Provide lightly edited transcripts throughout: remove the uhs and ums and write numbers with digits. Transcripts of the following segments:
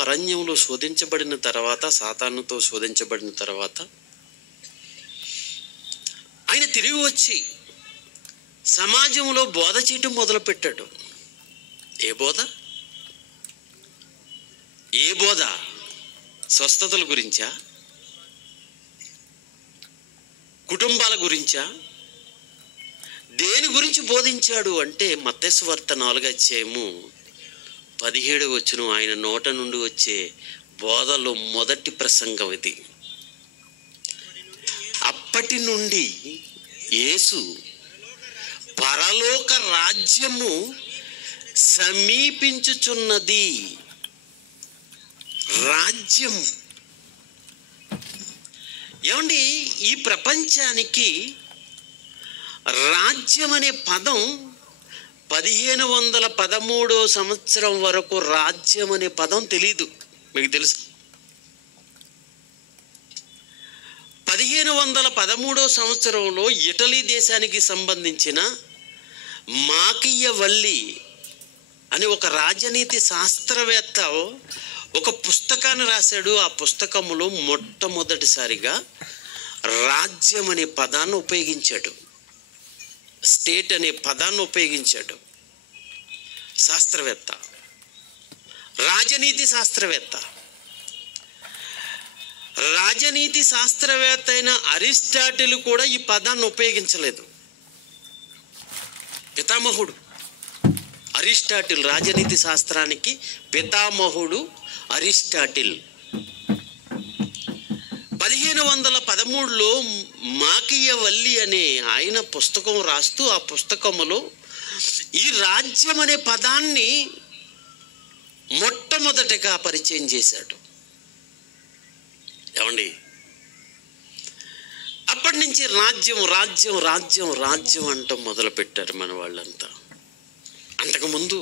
అరణ్యంలో శోధించబడిన తర్వాత, సాతానుతో శోధించబడిన తర్వాత ఆయన తిరిగి వచ్చి సమాజంలో బోధ చేయటం మొదలుపెట్టాడు. ఏ బోధ? ఏ బోధ? స్వస్థతల గురించా? కుటుంబాల గురించా? దేని గురించి బోధించాడు అంటే మత్తయి సువార్త 4:17 ఆయన నోట నుండి వచ్చే బోధలో మొదటి ప్రసంగం ఇది. అప్పటి నుండి యేసు పరలోక రాజ్యము సమీపించుచున్నది. రాజ్యం ఏమండి, ఈ ప్రపంచానికి రాజ్యం అనే పదం 1513 సంవత్సరం వరకు రాజ్యం అనే పదం తెలీదు. మీకు తెలుసు? 1513 సంవత్సరంలో ఇటలీ దేశానికి సంబంధించిన మాకియవల్లి అని ఒక రాజనీతి శాస్త్రవేత్త ఒక పుస్తకాన్ని రాశాడు. ఆ పుస్తకములో మొట్టమొదటిసారిగా రాజ్యం అనే పదాన్ని ఉపయోగించాడు. స్టేట్ అనే పదాన్ని ఉపయోగించాడు. శాస్త్రవేత్త, రాజనీతి శాస్త్రవేత్త. రాజనీతి శాస్త్రవేత్త అయిన అరిస్టాటిల్ కూడా ఈ పదాన్ని ఉపయోగించలేదు. పితామహుడు అరిస్టాటిల్, రాజనీతి శాస్త్రానికి పితామహుడు అరిస్టాటిల్. 1513లో మాకియవల్లి అనే ఆయన పుస్తకం రాస్తూ ఆ పుస్తకములో ఈ రాజ్యం అనే పదాన్ని మొట్టమొదటగా పరిచయం చేశాడు. ఏమండి, అప్పటి నుంచి రాజ్యం రాజ్యం రాజ్యం రాజ్యం అంటాం మొదలుపెట్టారు మన వాళ్ళంతా. అంతకుముందు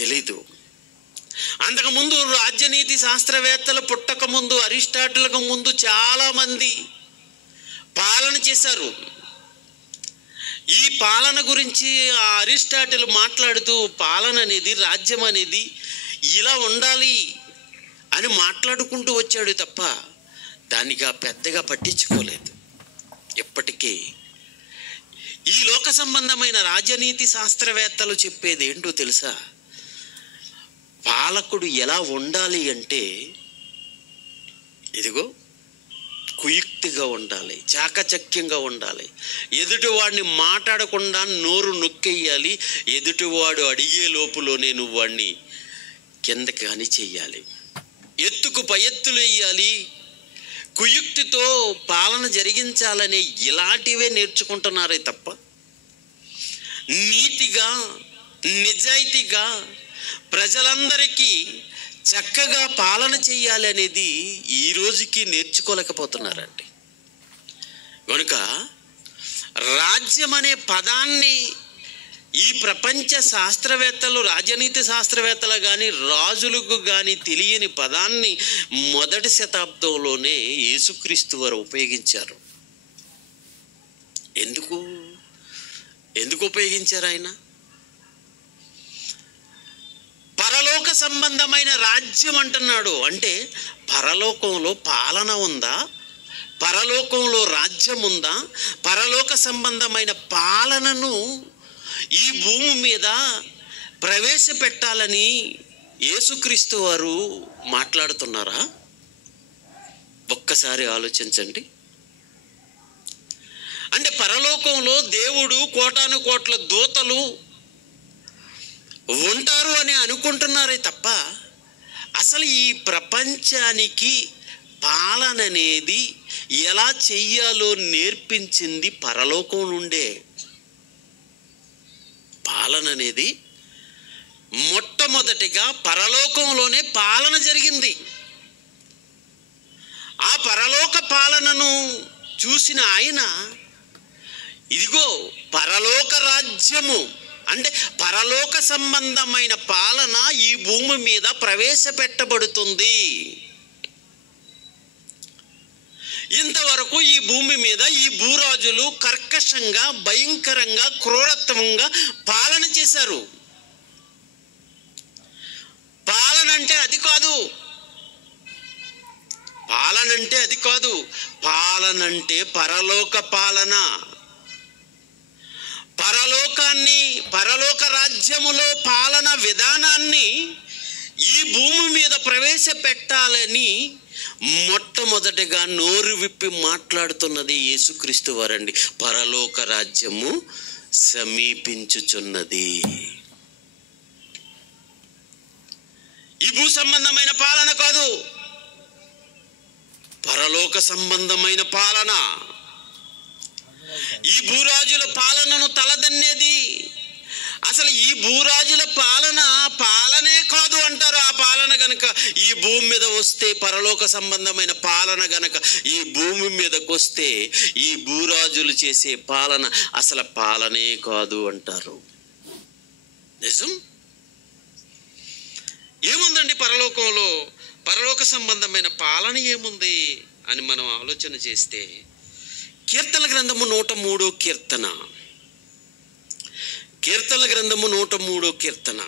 తెలీదు. అంతకుముందు రాజనీతి శాస్త్రవేత్తలు పుట్టకముందు, అరిస్టాటిల్కు ముందు చాలామంది పాలన చేశారు. ఈ పాలన గురించి ఆ అరిస్టాటిల్ మాట్లాడుతూ పాలన అనేది, రాజ్యం అనేది ఇలా ఉండాలి అని మాట్లాడుకుంటూ వచ్చాడు తప్ప దానిగా పెద్దగా పట్టించుకోలేదు. ఎప్పటికీ ఈ లోక సంబంధమైన రాజనీతి శాస్త్రవేత్తలు చెప్పేది ఏంటో తెలుసా? పాలకుడు ఎలా ఉండాలి అంటే ఇదిగో కుయుక్తిగా ఉండాలి, చాకచక్యంగా ఉండాలి, ఎదుటివాడిని మాట్లాడకుండా నోరు నొక్కేయాలి, ఎదుటివాడు అడిగే లోపులోనే నువ్వు వాడిని కిందకి కానీ చెయ్యాలి, ఎత్తుకు పై ఎత్తులు వేయాలి, కుయుక్తితో పాలన జరిగించాలనే ఇలాంటివే నేర్చుకుంటున్నారే తప్ప నీతిగా, నిజాయితీగా ప్రజలందరికీ చక్కగా పాలన చేయాలి అనేది ఈ రోజుకి నేర్చుకోలేకపోతున్నారండి. కనుక రాజ్యం అనే పదాన్ని ఈ ప్రపంచ శాస్త్రవేత్తలు, రాజనీతి శాస్త్రవేత్తలు కానీ రాజులకు కానీ తెలియని పదాన్ని మొదటి శతాబ్దంలోనే యేసుక్రీస్తు వారు ఉపయోగించారు. ఎందుకు ఉపయోగించారు ఆయన? పరలోక సంబంధమైన రాజ్యం అంటున్నాడు. అంటే పరలోకంలో పాలన ఉందా? పరలోకంలో రాజ్యం ఉందా? పరలోక సంబంధమైన పాలనను ఈ భూమి మీద ప్రవేశపెట్టాలని యేసుక్రీస్తు వారు మాట్లాడుతున్నారా? ఒక్కసారి ఆలోచించండి. అంటే పరలోకంలో దేవుడు, కోటాను కోట్ల దూతలు ఉంటారు అని అనుకుంటున్నారే తప్ప అసలు ఈ ప్రపంచానికి పాలన అనేది ఎలా చెయ్యాలో నేర్పించింది పరలోకం నుండే. పాలన అనేది మొట్టమొదటిగా పరలోకంలోనే పాలన జరిగింది. ఆ పరలోక పాలనను చూసిన ఆయన ఇదిగో పరలోక రాజ్యము అంటే పరలోక సంబంధమైన పాలన ఈ భూమి మీద ప్రవేశపెట్టబడుతుంది. ఇంతవరకు ఈ భూమి మీద ఈ భూరాజులు కర్కశంగా, భయంకరంగా, క్రూరత్వంగా పాలన చేశారు. పాలన అంటే అది కాదు. పాలనంటే అది కాదు. పాలనంటే పరలోక పాలన. పరలోక రాజ్యములో పాలన విధానాన్ని ఈ భూమి మీద ప్రవేశపెట్టాలని మొట్టమొదటిగా నోరు విప్పి మాట్లాడుతున్నది యేసుక్రీస్తు వారండి. పరలోక రాజ్యము సమీపించుచున్నది. ఈ భూ సంబంధమైన పాలన కాదు, పరలోక సంబంధమైన పాలన. ఈ భూరాజుల పాలనను తలదన్నేది. అసలు ఈ భూరాజుల పాలనే కాదు అంటారు. ఆ పాలన గనక ఈ భూమి మీద వస్తే, పరలోక సంబంధమైన పాలన గనక ఈ భూమి మీదకి వస్తే, ఈ భూరాజులు చేసే పాలన అసలు పాలనే కాదు అంటారు. నిజం. ఏముందండి పరలోకంలో? పరలోక సంబంధమైన పాలన ఏముంది అని మనం ఆలోచన చేస్తే, కీర్తన గ్రంథము 103 కీర్తన, కీర్తన గ్రంథము 103 కీర్తన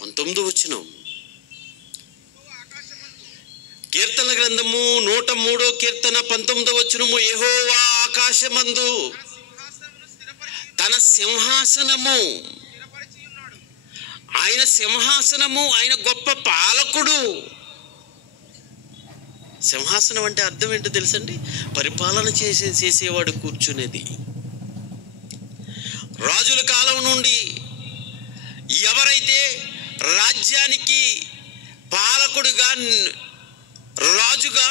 19 వచనం. కీర్తన గ్రంథము 103 కీర్తన 19 వచనము. యెహోవా ఆకాశమందు తన సింహాసనము, ఆయన సింహాసనము, ఆయన గొప్ప పాలకుడు. సింహాసనం అంటే అర్థం ఏంటో తెలుసండి? పరిపాలన చేసేవాడు కూర్చునేది. రాజుల కాలం నుండి ఎవరైతే రాజ్యానికి పాలకుడుగా, రాజుగా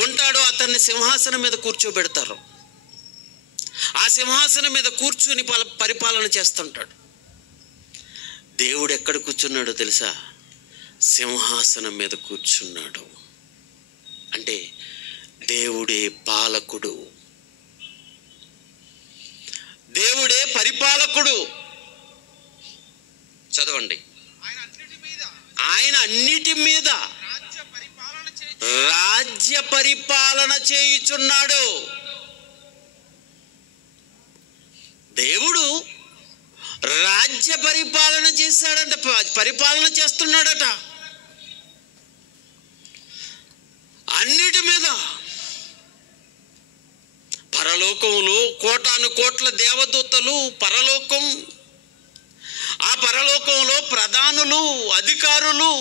ఉంటాడో అతన్ని సింహాసనం మీద కూర్చోబెడతారు. ఆ సింహాసనం మీద కూర్చుని పరిపాలన చేస్తుంటాడు. దేవుడు ఎక్కడ కూర్చున్నాడో తెలుసా? సింహాసనం మీద కూర్చున్నాడు. అంటే దేవుడే పాలకుడు, దేవుడే పరిపాలకుడు. చదవండి. ఆయన అన్నిటి మీద రాజ్య పరిపాలన చేయుచున్నాడు. దేవుడు రాజ్య పరిపాలన చేశాడంట, పరిపాలన చేస్తున్నాడట అన్నిటి మీద. పరలోకంలో కోటాను కోట్ల దేవదూతలు, పరలోకం, ఆ పరలోకంలో ప్రధానులు, అధికారులు,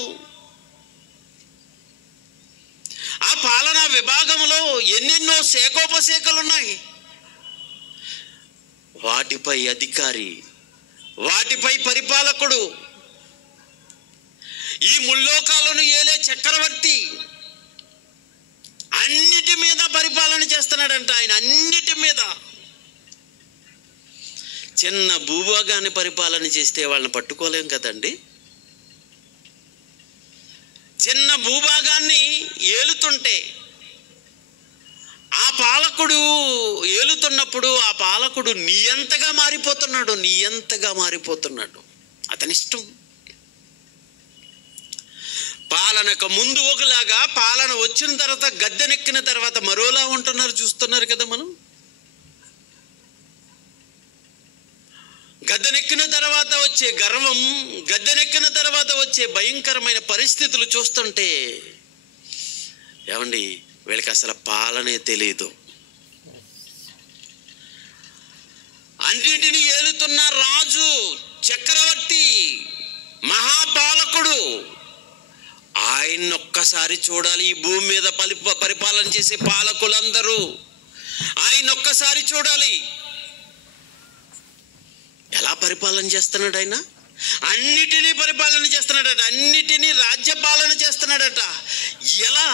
ఆ పాలనా విభాగంలో ఎన్నెన్నో శాఖోపశాఖలున్నాయి. వాటిపై అధికారి, వాటిపై పరిపాలకుడు, ఈ ముల్లోకాలను ఏలే చక్రవర్తి అన్నిటి మీద పరిపాలన చేస్తున్నాడంట ఆయన. అన్నిటి మీద. చిన్న భూభాగాన్ని పరిపాలన చేస్తే వాళ్ళని పట్టుకోలేం కదండి. చిన్న భూభాగాన్ని ఏలుతుంటే, ఆ పాలకుడు ఏలుతున్నప్పుడు ఆ పాలకుడు నియంతగా మారిపోతున్నాడు. అతనిష్టం. పాలనకు ముందు ఒకలాగా, పాలన వచ్చిన తర్వాత, గద్దెనెక్కిన తర్వాత మరోలా ఉంటున్నారు. చూస్తున్నారు కదా మనం. గద్దెనెక్కిన తర్వాత వచ్చే గర్వం, గద్దెనెక్కిన తర్వాత వచ్చే భయంకరమైన పరిస్థితులు చూస్తుంటే, ఏమండి, వీళ్ళకి అసలు పాలనే తెలియదు. అన్నిటిని ఏలుతున్న రాజు, చక్రవర్తి, మహాపాలకుడు, ఆయన్ని ఒక్కసారి చూడాలి. ఈ భూమి మీద పరిపాలన చేసే పాలకులందరూ ఆయన ఒక్కసారి చూడాలి. ఎలా పరిపాలన చేస్తున్నాడు ఆయన? అన్నిటినీ పరిపాలన చేస్తున్నాడట, అన్నిటినీ రాజ్యపాలన చేస్తున్నాడట. ఎలా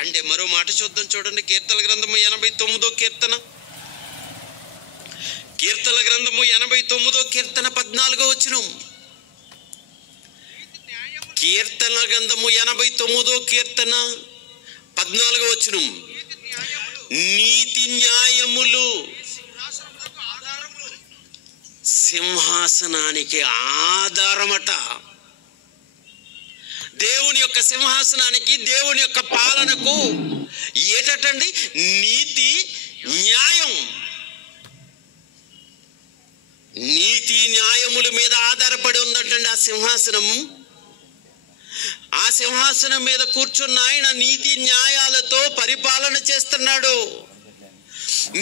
అంటే మరో మాట చూద్దాం. చూడండి, కీర్తన గ్రంథము 89 కీర్తన, కీర్తన గ్రంథము 89 కీర్తన 14 వచనం. కీర్తన గ్రంథము 89 కీర్తన 14 వచనం. నీతి న్యాయములు సింహాసనానికి ఆధారమట. దేవుని యొక్క సింహాసనానికి, దేవుని యొక్క పాలనకు ఏటండి? నీతి న్యాయం. నీతి న్యాయముల మీద ఆధారపడి ఉందంటండి ఆ సింహాసనం. సింహాసనం మీద కూర్చున్న ఆయన నీతి న్యాయాలతో పరిపాలన చేస్తున్నాడు.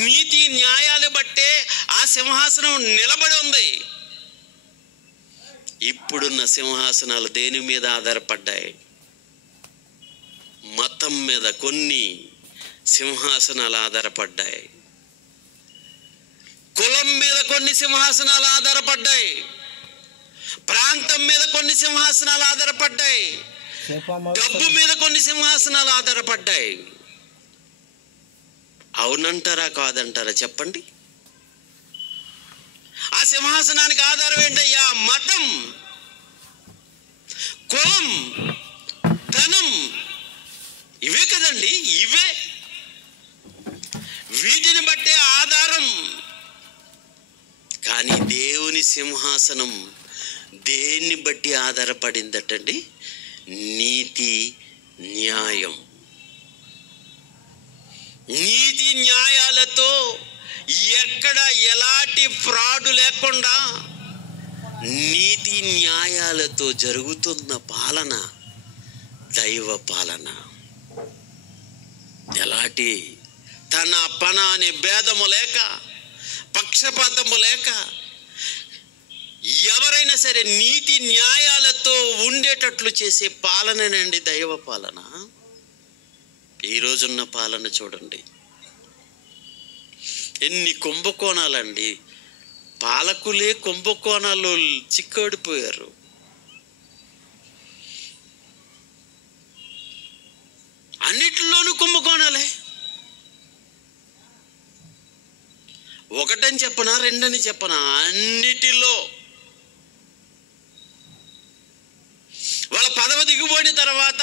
నీతి న్యాయాలు బట్టే ఆ సింహాసనం నిలబడి ఉంది. ఇప్పుడున్న సింహాసనాలు దేని మీద ఆధారపడ్డాయి? మతం మీద కొన్ని సింహాసనాలు ఆధారపడ్డాయి, కులం మీద కొన్ని సింహాసనాలు ఆధారపడ్డాయి, ప్రాంతం మీద కొన్ని సింహాసనాలు ఆధారపడ్డాయి, డబ్బు మీద కొన్ని సింహాసనాలు ఆధారపడ్డాయి. అవునంటారా కాదంటారా చెప్పండి? ఆ సింహాసనానికి ఆధారం ఏంటయ్యా? మతం, కులం, ధనం, ఇవే కదండి. ఇవే, వీటిని బట్టే ఆధారం. కానీ దేవుని సింహాసనం దేన్ని బట్టి ఆధారపడిందటండి? నీతి న్యాయం. నీతి న్యాయాలతో ఎక్కడ ఎలాంటి ఫ్రాడ్ లేకుండా నీతి న్యాయాలతో జరుగుతున్న పాలన దైవ పాలన. ఎలాంటి తన పన అనే భేదము లేక, పక్షపాతము లేక, ఎవరైనా సరే నీతి న్యాయాలతో ఉండేటట్లు చేసే పాలనేనండి దైవ పాలన. ఈరోజున్న పాలన చూడండి, ఎన్ని కుంభకోణాలండి. పాలకులే కుంభకోణాలు చిక్కోడిపోయారు. అన్నిటిలోనూ కుంభకోణాలే. ఒకటని చెప్పనా, రెండని చెప్పనా, అన్నిటిలో. వాళ్ళ పదవి దిగిపోయిన తర్వాత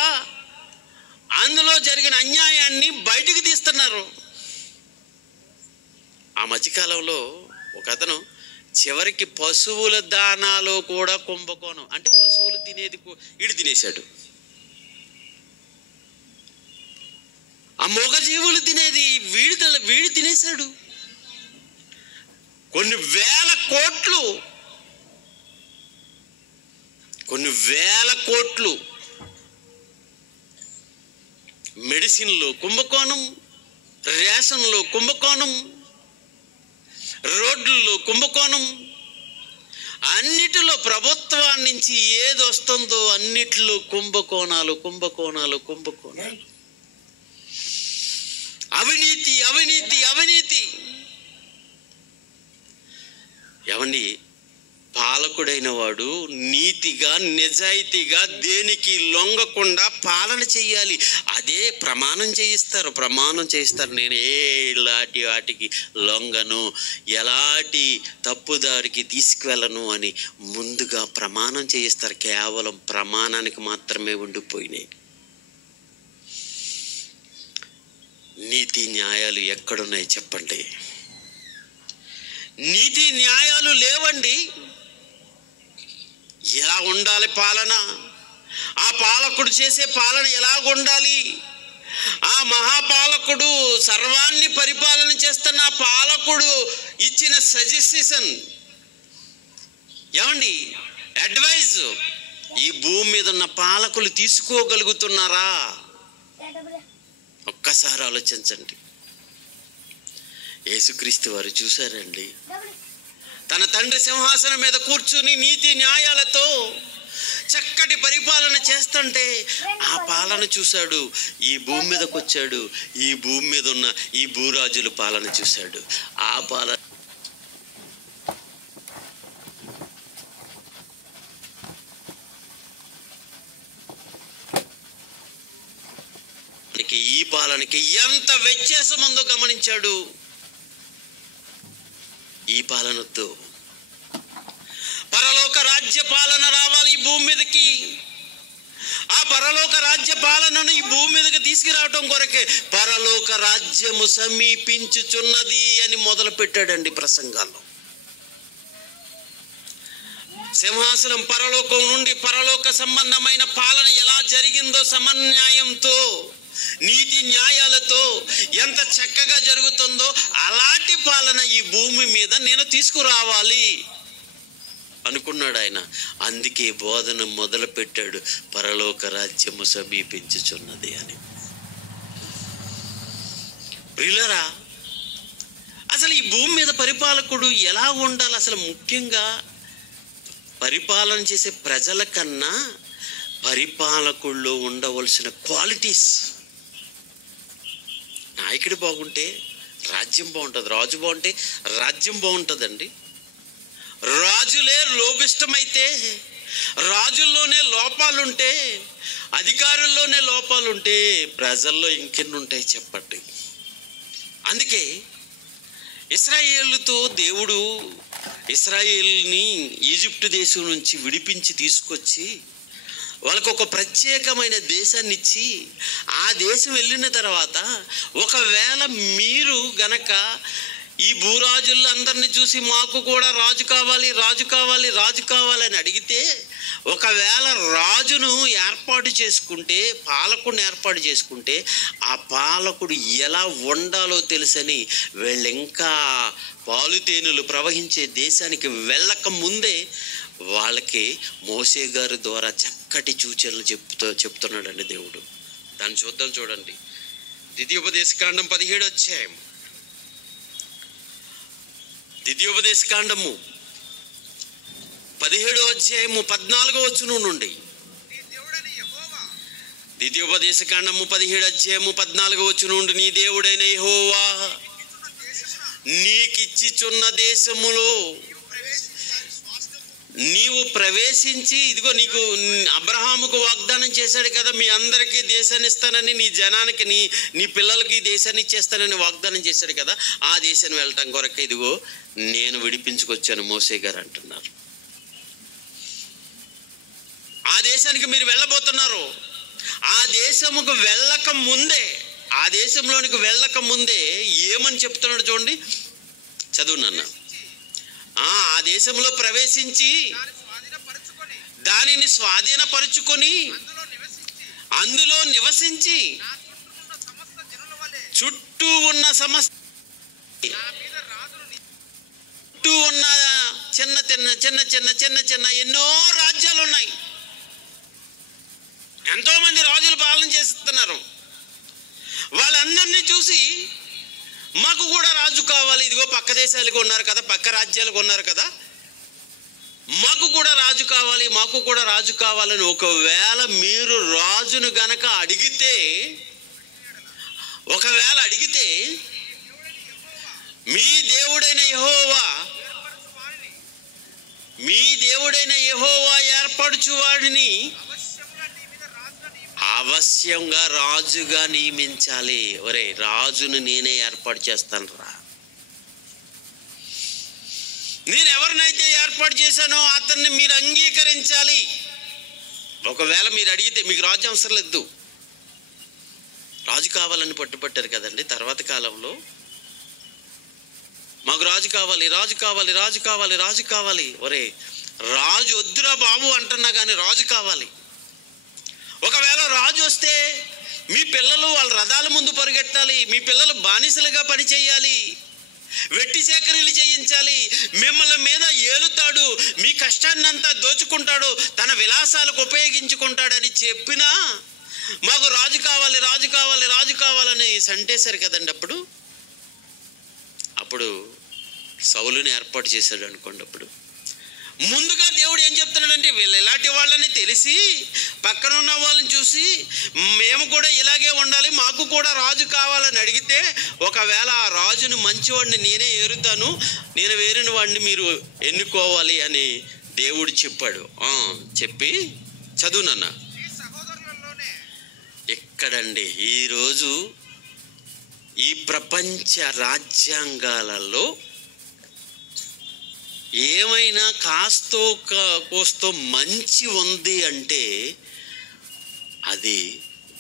అందులో జరిగిన అన్యాయాన్ని బయటికి తీస్తున్నారు. ఆ మధ్యకాలంలో ఒక అతను చివరికి పశువుల దానాలో కూడా కుంభకోణం, అంటే పశువులు తినేది ఈడు తినేశాడు, ఆ మూగజీవులు తినేది వీడు తినేశాడు. కొన్ని వేల కోట్లు మెడిసిన్లో కుంభకోణం, రేషన్లో కుంభకోణం, రోడ్లలో కుంభకోణం, అన్నిటిలో ప్రభుత్వం నుంచి ఏది వస్తుందో అన్నిటిలో కుంభకోణాలు. అవినీతి అవినీతి అవినీతి. ఏమండి, పాలకుడైన వాడు నీతిగా నిజాయితీగా దేనికి లొంగకుండా పాలన చెయ్యాలి. అదే ప్రమాణం చేయిస్తారు. నేను ఎలాంటి వాటికి లొంగను, ఎలాంటి తప్పుదారికి తీసుకువెళ్ళను అని ముందుగా ప్రమాణం చేయిస్తారు. కేవలం ప్రమాణానికి మాత్రమే ఉండిపోయినాయి. నీతి న్యాయాలు ఎక్కడున్నాయి చెప్పండి? నీతి న్యాయాలు లేవండి. ఎలా ఉండాలి పాలన? ఆ పాలకుడు చేసే పాలన ఎలాగుండాలి? ఆ మహాపాలకుడు సర్వాన్ని పరిపాలన చేస్తున్న పాలకుడు ఇచ్చిన సజెషన్ ఏమండి, అడ్వైజ్ ఈ భూమి మీద ఉన్న పాలకులు తీసుకోగలుగుతున్నారా? ఒక్కసారి ఆలోచించండి. యేసుక్రీస్తు వారు చూశారండి, తన తండ్రి సింహాసనం మీద కూర్చుని నీతి న్యాయాలతో చక్కటి పరిపాలన చేస్తుంటే ఆ పాలన చూశాడు. ఈ భూమి మీదకి వచ్చాడు, ఈ భూమి మీద ఉన్న ఈ భూరాజుల పాలన చూశాడు. ఆ పాలన ఈ పాలనకి ఎంత వ్యత్యాసం ఉందో గమనించాడు. ఈ పాలనతో పరలోక రాజ్య పాలన రావాలి ఈ భూమి మీదకి. ఆ పరలోక రాజ్య పాలనను ఈ భూమి మీదకి తీసుకురావటం కొరకే పరలోక రాజ్యము సమీపించుచున్నది అని మొదలు పెట్టాడండి ప్రసంగాల్లో. సింహాసనం పరలోకం నుండి పరలోక సంబంధమైన పాలన ఎలా జరిగిందో సమన్యాయంతో నీతి న్యాయాలతో ఎంత చక్కగా జరుగుతుందో అలాంటి పాలన ఈ భూమి మీద నేను తీసుకురావాలి. అనుకున్నాడు ఆయన. అందుకే బోధన మొదలు పెట్టాడు, పరలోక రాజ్యము సమీపించుచున్నది అని. ప్రియులారా, అసలు ఈ భూమి మీద పరిపాలకుడు ఎలా ఉండాలి? అసలు ముఖ్యంగా పరిపాలన చేసే ప్రజల కన్నా పరిపాలకుల్లో ఉండవలసిన క్వాలిటీస్. నాయకుడు బాగుంటే రాజ్యం బాగుంటుంది, రాజు బాగుంటే రాజ్యం బాగుంటుందండి. రాజులే లోభిష్టమైతే, రాజుల్లోనే లోపాలుంటే, అధికారుల్లోనే లోపాలుంటే ప్రజల్లో ఇంకెన్ని ఉంటాయి చెప్పండి. అందుకే ఇశ్రాయేలుతో దేవుడు ఇశ్రాయేలుని ఈజిప్టు దేశం నుంచి విడిపించి తీసుకొచ్చి వాళ్ళకు ఒక ప్రత్యేకమైన దేశాన్ని ఇచ్చి, ఆ దేశం వెళ్ళిన తర్వాత ఒకవేళ మీరు గనక ఈ భూరాజులందరినీ చూసి మాకు కూడా రాజు కావాలి, రాజు కావాలి, రాజు కావాలని అడిగితే, ఒకవేళ రాజును ఏర్పాటు చేసుకుంటే, పాలకుడిని ఏర్పాటు చేసుకుంటే, ఆ పాలకుడు ఎలా ఉండాలో తెలుసని వీళ్ళు ఇంకా పాలుతేనులు ప్రవహించే దేశానికి వెళ్ళక ముందే వాళ్ళకి మోసే గారి ద్వారా చక్కటి సూచనలు చెప్తున్నాడండి దేవుడు. దాన్ని చూద్దాం, చూడండి. ద్వితీయోపదేశకాండం 17వ అధ్యాయం, ద్వితీయోపదేశకాండము 17వ అధ్యాయము 14వ వచనం నుండి. ద్వితీయోపదేశకాండము 17వ అధ్యాయము 14వ వచనం నుండి, నీ దేవుడైన యెహోవా నీకిచ్చిచున్న దేశములో నీవు ప్రవేశించి, ఇదిగో నీకు అబ్రహాముకు వాగ్దానం చేశాడు కదా, మీ అందరికీ దేశాన్ని ఇస్తానని, నీ జనానికి నీ పిల్లలకి దేశాన్ని ఇచ్చేస్తానని వాగ్దానం చేశాడు కదా, ఆ దేశాన్ని వెళ్ళటం కొరకు ఇదిగో నేను విడిపించుకొచ్చాను మోసే గారు అంటున్నారు. ఆ దేశానికి మీరు వెళ్ళబోతున్నారు. ఆ దేశముకు వెళ్ళక ముందే, ఆ దేశంలోనికి వెళ్ళక ముందే ఏమని చెప్తున్నాడు చూడండి, చదువు నాన్న. ఆ దేశంలో ప్రవేశించి దానిని స్వాధీనపరుచుకొని అందులో నివసించి చుట్టూ ఉన్న చుట్టూ ఉన్న చిన్న చిన్న చిన్న చిన్న చిన్న చిన్న ఎన్నో రాజ్యాలు ఉన్నాయి. ఎంతోమంది రాజులు పాలన చేస్తున్నారు. వాళ్ళందరినీ చూసి మాకు కూడా రాజు కావాలి, ఇదిగో పక్క దేశాలకు ఉన్నారు కదా, పక్క రాజ్యాలకు ఉన్నారు కదా, మాకు కూడా రాజు కావాలి, మాకు కూడా రాజు కావాలని ఒకవేళ మీరు రాజును గనక అడిగితే, ఒకవేళ అడిగితే మీ దేవుడైన యెహోవా ఏర్పరచువాడిని అవశ్యంగా రాజుగా నియమించాలి. ఒరే, రాజును నేనే ఏర్పాటు చేస్తాను రా. నేను ఎవరినైతే ఏర్పాటు చేశానో అతన్ని మీరు అంగీకరించాలి. ఒకవేళ మీరు అడిగితే, మీకు రాజు అవసరం లేదు, రాజు కావాలని పట్టుబట్టారు కదండి తర్వాత కాలంలో. మాకు రాజు కావాలి, రాజు కావాలి, రాజు కావాలి, రాజు కావాలి. ఒరే, రాజు వద్దురా బాబు అంటున్నా కానీ రాజు కావాలి. ఒకవేళ రాజు వస్తే మీ పిల్లలు వాళ్ళ రథాల ముందు పరిగెట్టాలి, మీ పిల్లలు బానిసలుగా పని చేయాలి, వెట్టి సేకరీలు చేయించాలి, మిమ్మల్ని మీద ఏలుతాడు, మీ కష్టాన్నంతా దోచుకుంటాడు, తన విలాసాలకు ఉపయోగించుకుంటాడని చెప్పినా మాకు రాజు కావాలి, రాజు కావాలి, రాజు కావాలని సంటేశారు కదండి. అప్పుడు సౌలుని ఏర్పాటు చేశాడు అనుకోండి. అప్పుడు ముందుగా దేవుడు ఏం చెప్తున్నాడంటే, వీళ్ళు ఇలాంటి వాళ్ళని తెలిసి పక్కన ఉన్న వాళ్ళని చూసి మేము కూడా ఇలాగే ఉండాలి, మాకు కూడా రాజు కావాలని అడిగితే, ఒకవేళ ఆ రాజుని మంచివాడిని నేనే ఏరుతాను, నేను వేరిన వాడిని మీరు ఎన్నుకోవాలి అని దేవుడు చెప్పాడు. చెప్పి చదువునన్న. ఎక్కడండి ఈరోజు ఈ ప్రపంచ రాజ్యాంగాలలో ఏమైనా కాస్తో కోస్తో మంచి ఉంది అంటే అది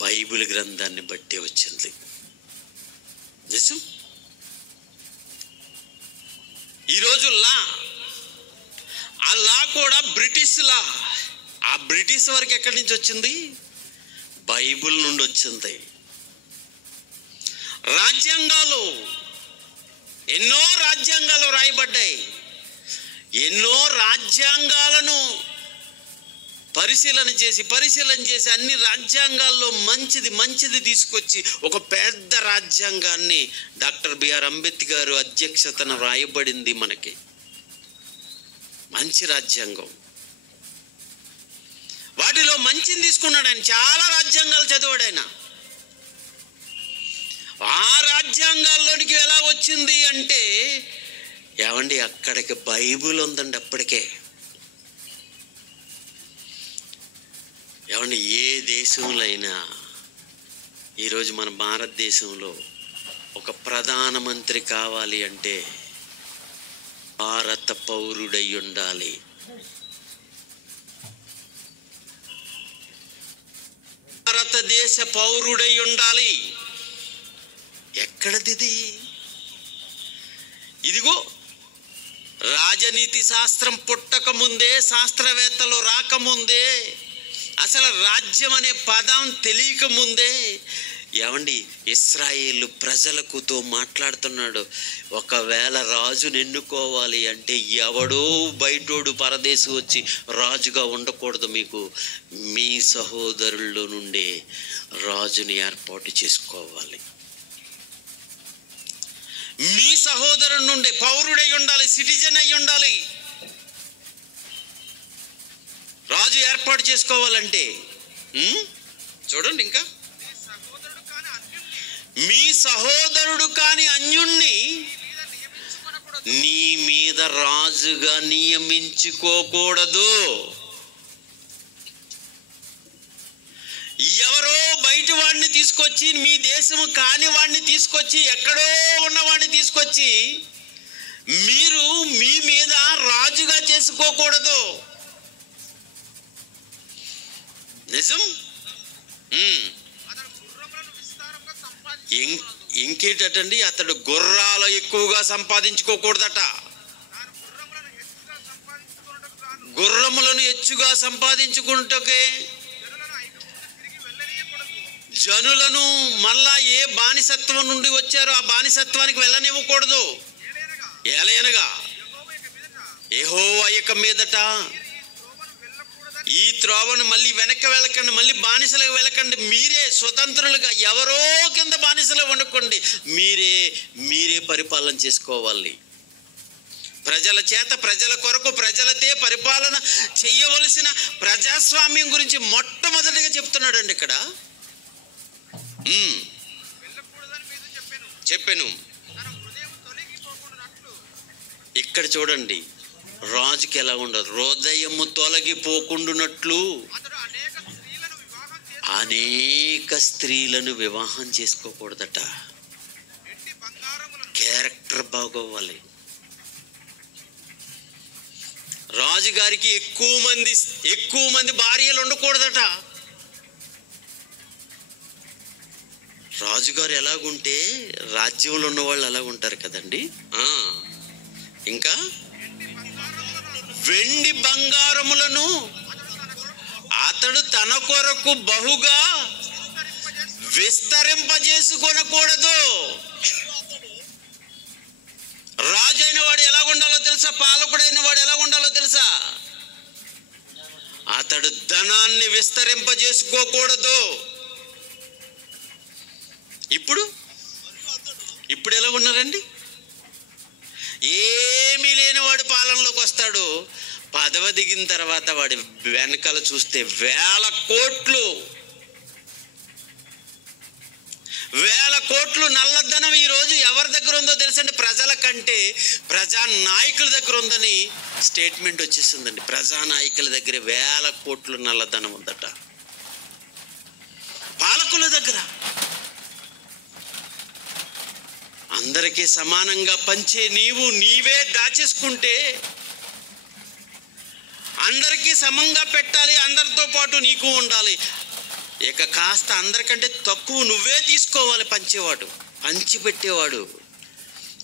బైబిల్ గ్రంథాన్ని బట్టి వచ్చింది. నిజం. ఈరోజు ఆ లా కూడా బ్రిటిష్ లా. ఆ బ్రిటిష్ వరకు ఎక్కడి నుంచి వచ్చింది? బైబిల్ నుండి వచ్చింది. రాజ్యాంగాలు, ఎన్నో రాజ్యాంగాలు రాయబడ్డాయి. ఎన్నో రాజ్యాంగాలను పరిశీలన చేసి అన్ని రాజ్యాంగాల్లో మంచిది తీసుకొచ్చి ఒక పెద్ద రాజ్యాంగాన్ని డాక్టర్ బిఆర్ అంబేద్కర్ అధ్యక్షతన రాయబడింది. మనకి మంచి రాజ్యాంగం. వాటిలో మంచిని తీసుకున్నాడు ఆయన. చాలా రాజ్యాంగాలు చదివాడు ఆయన. ఆ రాజ్యాంగాల్లోనికి ఎలా వచ్చింది అంటే, ఏమండి, అక్కడికి బైబిల్ ఉందండి అప్పటికే. ఏమండి, ఏ దేశంలో అయినా ఈరోజు మన భారతదేశంలో ఒక ప్రధానమంత్రి కావాలి అంటే భారత పౌరుడై ఉండాలి. భారతదేశ పౌరుడై ఉండాలి. ఎక్కడది? ఇదిగో రాజనీతి శాస్త్రం పుట్టక ముందే, శాస్త్రవేత్తలు రాకముందే, అసలు రాజ్యం అనే పదం తెలియక ముందే, ఏమండి, ఇశ్రాయేలు ప్రజలకుతో మాట్లాడుతున్నాడు. ఒకవేళ రాజును ఎన్నుకోవాలి అంటే ఎవడో బయటోడు పరదేశం వచ్చి రాజుగా ఉండకూడదు. మీకు మీ సహోదరుల్లో నుండే రాజుని ఏర్పాటు చేసుకోవాలి. మీ సహోదరుడి నుండి పౌరుడై ఉండాలి, సిటిజన్ అయి ఉండాలి. రాజు ఏర్పాటు చేసుకోవాలంటే చూడండి, ఇంకా మీ సహోదరుడు కాని అన్యుణ్ణి నీ మీద రాజుగా నియమించుకోకూడదు. ఎవరో బయట వాడిని తీసుకొచ్చి, మీ దేశము కాని వాడిని తీసుకొచ్చి, ఎక్కడో ఉన్నవాడిని తీసుకొచ్చి మీరు మీ మీద రాజుగా చేసుకోకూడదు. నిజం. ఇంకేటండి, అతడు గుర్రాలు ఎక్కువగా సంపాదించుకోకూడదట. గుర్రములను హెచ్చుగా సంపాదించుకుంటే జనులను మళ్ళా ఏ బానిసత్వం నుండి వచ్చారో ఆ బానిసత్వానికి వెళ్ళనివ్వకూడదు. ఏలయనగా యెహోవా ఇక మీదట ఈ త్రోవను మళ్ళీ వెనక్కి వెళ్ళకండి, మళ్ళీ బానిసలకు వెళ్ళకండి. మీరే స్వతంత్రులుగా, ఎవరో కింద బానిసలు వండుకోండి. మీరే పరిపాలన చేసుకోవాలి. ప్రజల చేత, ప్రజల కొరకు, ప్రజలతే పరిపాలన చేయవలసిన ప్రజాస్వామ్యం గురించి మొట్టమొదటిగా చెప్తున్నాడు అండి ఇక్కడ. చెప్పాను. ఇక్కడ చూడండి, రాజుకి ఎలా ఉండదు, హృదయము తొలగిపోకుండునట్లు అనేక స్త్రీలను వివాహం చేసుకోకూడదట. క్యారెక్టర్ బాగోవాలి. రాజుగారికి ఎక్కువ మంది భార్యలు ఉండకూడదట. రాజుగారు ఎలాగుంటే రాజ్యంలో ఉన్న వాళ్ళు ఎలా ఉంటారు కదండి. ఇంకా వెండి బంగారములను అతడు తన కొరకు బహుగా విస్తరింపజేసుకొనకూడదు. రాజు అయిన వాడు ఎలా ఉండాలో తెలుసా? పాలకుడైన వాడు ఎలా ఉండాలో తెలుసా? అతడు ధనాన్ని విస్తరింపజేసుకోకూడదు. ఇప్పుడు ఎలా ఉన్నారండి? ఏమీ లేనివాడు పాలనలోకి వస్తాడు. పదవి దిగిన తర్వాత వాడి వెనకాల చూస్తే వేల కోట్లు నల్లధనం ఈరోజు ఎవరి దగ్గర ఉందో తెలుసండి? ప్రజల కంటే ప్రజా నాయకుల దగ్గర ఉందని స్టేట్మెంట్ వచ్చేసిందండి. ప్రజానాయకుల దగ్గర వేల కోట్లు నల్లధనం ఉందట. పాలకుల దగ్గర అందరికీ సమానంగా పంచే నీవే దాచేసుకుంటే, అందరికీ సమంగా పెట్టాలి, అందరితో పాటు నీకు ఉండాలి. ఇక కాస్త అందరికంటే తక్కువ నువ్వే తీసుకోవాలి. పంచిపెట్టేవాడు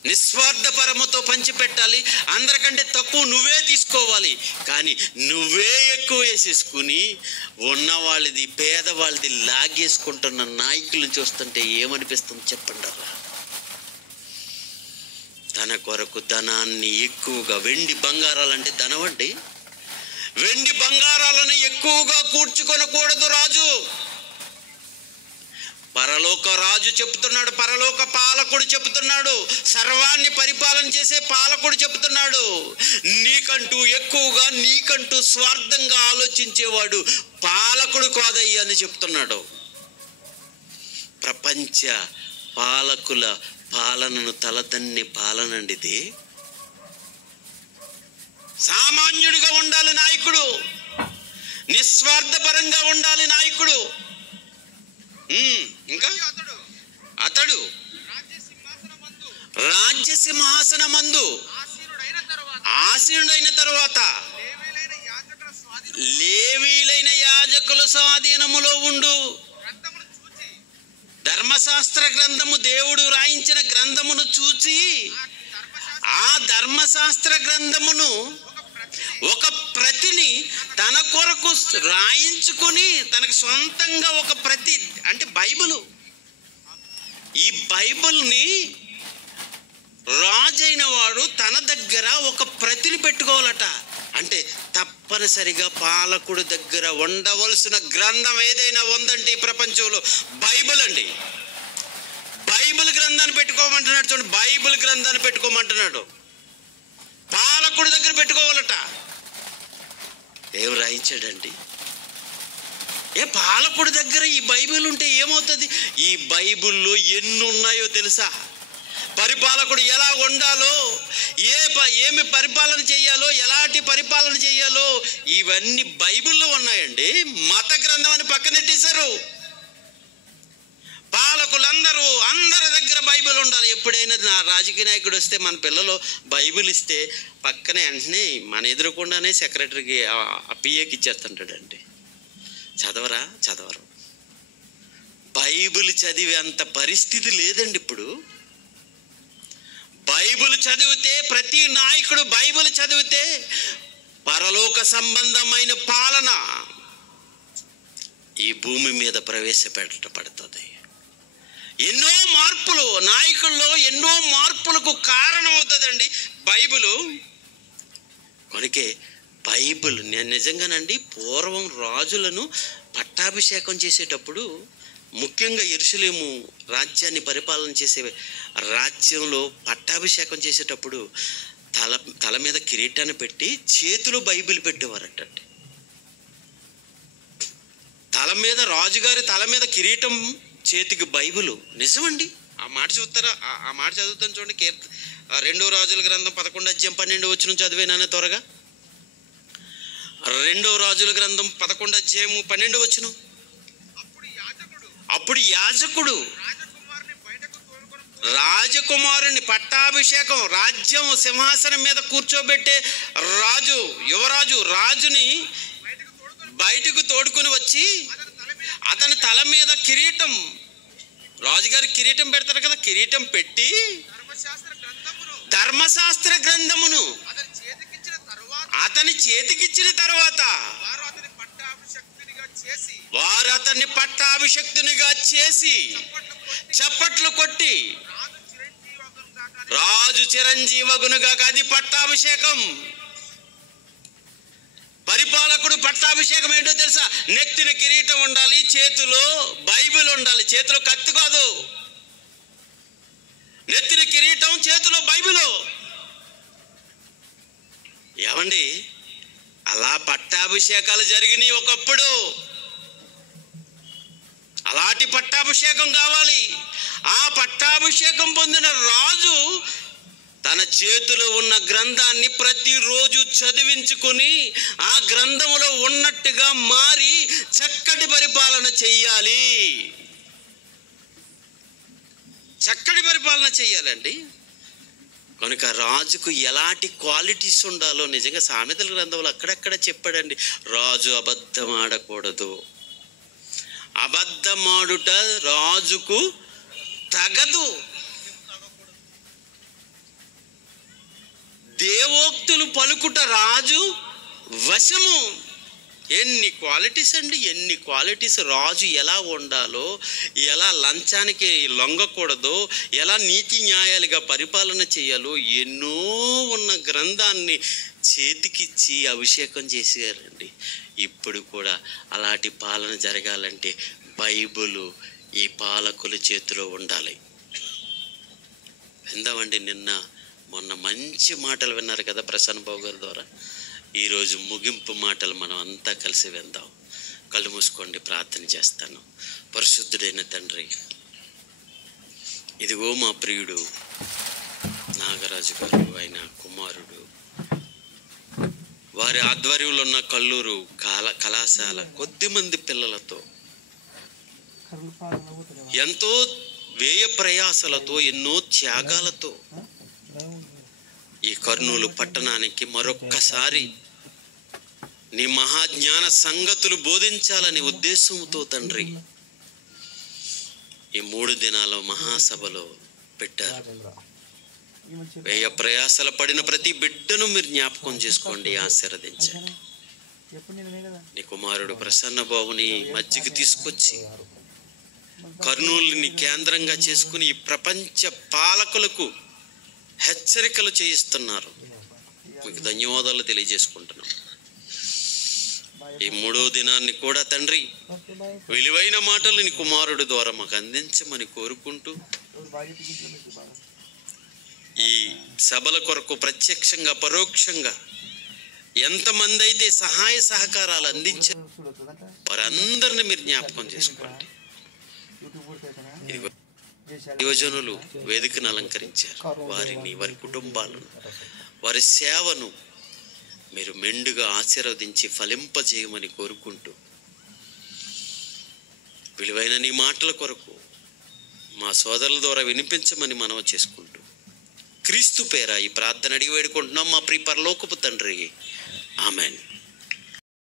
నిస్వార్థపరమతో పంచిపెట్టాలి. అందరికంటే తక్కువ నువ్వే తీసుకోవాలి. కానీ నువ్వే ఎక్కువ వేసేసుకుని ఉన్నవాళ్ళది, పేదవాళ్ళది లాగేసుకుంటున్న నాయకులను చూస్తుంటే ఏమనిపిస్తుంది చెప్పండి? తన కొరకు ధనాన్ని ఎక్కువగా, వెండి బంగారాలంటే ధనం అండి, వెండి బంగారాలను ఎక్కువగా కూర్చుకొనకూడదు రాజు. పరలోక రాజు చెప్తున్నాడు, పరలోక పాలకుడు చెప్తున్నాడు, సర్వాన్ని పరిపాలన చేసే పాలకుడు చెప్తున్నాడు, నీకంటూ ఎక్కువగా, నీకంటూ స్వార్థంగా ఆలోచించేవాడు పాలకుడు కాదయ్య అని చెప్తున్నాడు. ప్రపంచ పాలకుల పాలనను తలదన్నే పాలనండి ఇది. సామాన్యుడిగా ఉండాలి నాయకుడు, నిస్వార్థపరంగా ఉండాలి నాయకుడు. ఇంకా అతడు రాజ్య సింహాసనమందు ఆసీనుడైన తరువాత లేవీలైన యాజకుల స్వాధీనములో ఉండు ధర్మశాస్త్ర గ్రంథము, దేవుడు రాయించిన గ్రంథమును చూచి ఆ ధర్మశాస్త్ర గ్రంథమును ఒక ప్రతిని తన కొరకు రాయించుకొని, తనకు సొంతంగా ఒక ప్రతి అంటే బైబిలు, ఈ బైబిల్ని రాజైన వాడు తన దగ్గర ఒక ప్రతిని పెట్టుకోవాలట. అంటే తప్పనిసరిగా పాలకుడు దగ్గర ఉండవలసిన గ్రంథం ఏదైనా ఉందంటే ఈ ప్రపంచంలో బైబిల్ అండి. బైబిల్ గ్రంథాన్ని పెట్టుకోమంటున్నాడు చూడండి, బైబిల్ గ్రంథాన్ని పెట్టుకోమంటున్నాడు. పాలకుడి దగ్గర పెట్టుకోవాలట. దేవుడు రాయించాడండి. పాలకుడి దగ్గర ఈ బైబిల్ ఉంటే ఏమవుతుంది? ఈ బైబిల్లో ఎన్ని ఉన్నాయో తెలుసా? పరిపాలకుడు ఎలా ఉండాలో, ఏమి పరిపాలన చేయాలో, ఎలాంటి పరిపాలన చేయాలో ఇవన్నీ బైబిల్లో ఉన్నాయండి. మత గ్రంథం అని పక్కనెట్టేశారు. పాలకులందరూ అందరి దగ్గర బైబిల్ ఉండాలి. ఎప్పుడైనా నా రాజకీయ నాయకుడు వస్తే, మన పిల్లలు బైబిల్ ఇస్తే పక్కనే వెంటనే మన ఎదురుకుండానే సెక్రటరీకి పిఏకి ఇచ్చేస్తుంటాడండి. చదవరు. బైబిల్ చదివే అంత పరిస్థితి లేదండి ఇప్పుడు. బైబిల్ చదివితే, ప్రతి నాయకుడు బైబిల్ చదివితే పరలోక సంబంధమైన పాలన ఈ భూమి మీద ప్రవేశపెట్టబడుతుంది. ఎన్నో మార్పులు, నాయకుల్లో ఎన్నో మార్పులకు కారణమవుతుందండి బైబిలు. కనుకే బైబిల్ నేను నిజంగానండి, పూర్వం రాజులను పట్టాభిషేకం చేసేటప్పుడు, ముఖ్యంగా యెరూషలేము రాజ్యాన్ని పరిపాలన చేసే రాజ్యంలో పట్టాభిషేకం చేసేటప్పుడు తల మీద కిరీటాన్ని పెట్టి చేతిలో బైబిల్ పెట్టేవారటండి. రాజుగారి తల మీద కిరీటం, చేతికి బైబిలు. నిజమండి. ఆ మాట చూస్తారా? ఆ మాట చదువుతాను చూడండి. 2 రాజుల గ్రంథం 11:12 చదివేనానే త్వరగా. 2 రాజుల గ్రంథం 11:12. అప్పుడు యాజకుడు రాజకుమారుని పట్టాభిషేకం, రాజ్యం సింహాసనం మీద కూర్చోబెట్టే రాజు, యువరాజు రాజుని బయటకు తోడుకొని వచ్చి అతని తల మీద కిరీటం, రాజుగారి కిరీటం పెడతారు కదా, కిరీటం పెట్టి ధర్మశాస్త్ర గ్రంథమును అతని చేతికిచ్చిన తర్వాత వారు అతన్ని పట్టాభిషక్తునిగా చేసి చప్పట్లు కొట్టి రాజు చిరంజీవగునుగా. అది పట్టాభిషేకం. పరిపాలకుడు పట్టాభిషేకం ఏంటో తెలుసా? నెత్తిన కిరీటం ఉండాలి, చేతిలో బైబిల్ ఉండాలి. చేతిలో కత్తి కాదు, నెత్తిన కిరీటం, చేతిలో బైబిలు. ఏమండి, అలా పట్టాభిషేకాలు జరిగినాయి ఒకప్పుడు. అలాంటి పట్టాభిషేకం కావాలి. ఆ పట్టాభిషేకం పొందిన రాజు తన చేతిలో ఉన్న గ్రంథాన్ని ప్రతిరోజు చదివించుకొని ఆ గ్రంథములో ఉన్నట్టుగా మారి చక్కటి పరిపాలన చెయ్యాలి. చక్కటి పరిపాలన చెయ్యాలండి. కనుక రాజుకు ఎలాంటి క్వాలిటీస్ ఉండాలో నిజంగా సామెతల గ్రంథంలో అక్కడక్కడ చెప్పాడండి. రాజు అబద్ధం ఆడకూడదు. అబద్ధమాడుట రాజుకు తగదు. దేవోక్తులు పలుకుట రాజు వశము. ఎన్ని క్వాలిటీస్ అండి, ఎన్ని క్వాలిటీస్. రాజు ఎలా ఉండాలో, ఎలా లంచానికి లొంగకూడదో, ఎలా నీతి న్యాయాలుగా పరిపాలన చేయాలో ఎన్నో ఉన్న గ్రంథాన్ని చేతికిచ్చి అభిషేకం చేశారండి. ఇప్పుడు కూడా అలాంటి పాలన జరగాలంటే బైబిలు ఈ పాలకుల చేతిలో ఉండాలి. విందామండి, మొన్న మంచి మాటలు విన్నారు కదా ప్రసన్న బాబు గారి ద్వారా. ఈరోజు ముగింపు మాటలు మనం అంతా కలిసి విందాం. కళ్ళు మూసుకోండి, ప్రార్థన చేస్తాను. పరిశుద్ధుడైన తండ్రి, ఇదిగో మా ప్రియుడు నాగరాజు గారు, ఆయన కుమారుడు, వారి ఆధ్వర్యంలో ఉన్న కల్లూరు కళాశాల కొద్దిమంది పిల్లలతో ఎంతో వ్యయ ప్రయాసలతో, ఎన్నో త్యాగాలతో ఈ కర్నూలు పట్టణానికి మరొక్కసారి నీ మహాజ్ఞాన సంగతులు బోధించాలని ఉద్దేశంతో తండ్రి ఈ 3 దినాల మహాసభలో పెట్టారు. వ్యయ ప్రయాసల పడిన ప్రతి బిడ్డను మీరు జ్ఞాపకం చేసుకోండి, ఆశీర్వదించండి. నీ కుమారుడు ప్రసన్న బాబుని మధ్యకి తీసుకొచ్చి కర్నూలుని కేంద్రంగా చేసుకుని ఈ ప్రపంచ పాలకులకు హెచ్చరికలు చేయిస్తున్నారు. మీకు ధన్యవాదాలు తెలియజేసుకుంటున్నాం. ఈ 3వ దినాన్ని కూడా తండ్రి విలువైన మాటలు నీ కుమారుడు ద్వారా మాకు అందించమని కోరుకుంటూ, ఈ సభల కొరకు ప్రత్యక్షంగా పరోక్షంగా ఎంతమంది అయితే సహాయ సహకారాలు అందించారు వారందరిని మీరు జ్ఞాపకం చేసుకోండి. యువజనులు వేదికను అలంకరించారు. వారిని, వారి కుటుంబాలను, వారి సేవను మీరు మెండుగా ఆశీర్వదించి ఫలింపజేయమని కోరుకుంటూ, విలువైన నీ మాటల కొరకు మా సోదరుల ద్వారా వినిపించమని మనవి చేసుకుంటూ, క్రీస్తు పేర ఈ ప్రార్థన అడిగి వేడుకుంటున్నాం మా ప్రియ పరలోకపు తండ్రి. ఆమెన్.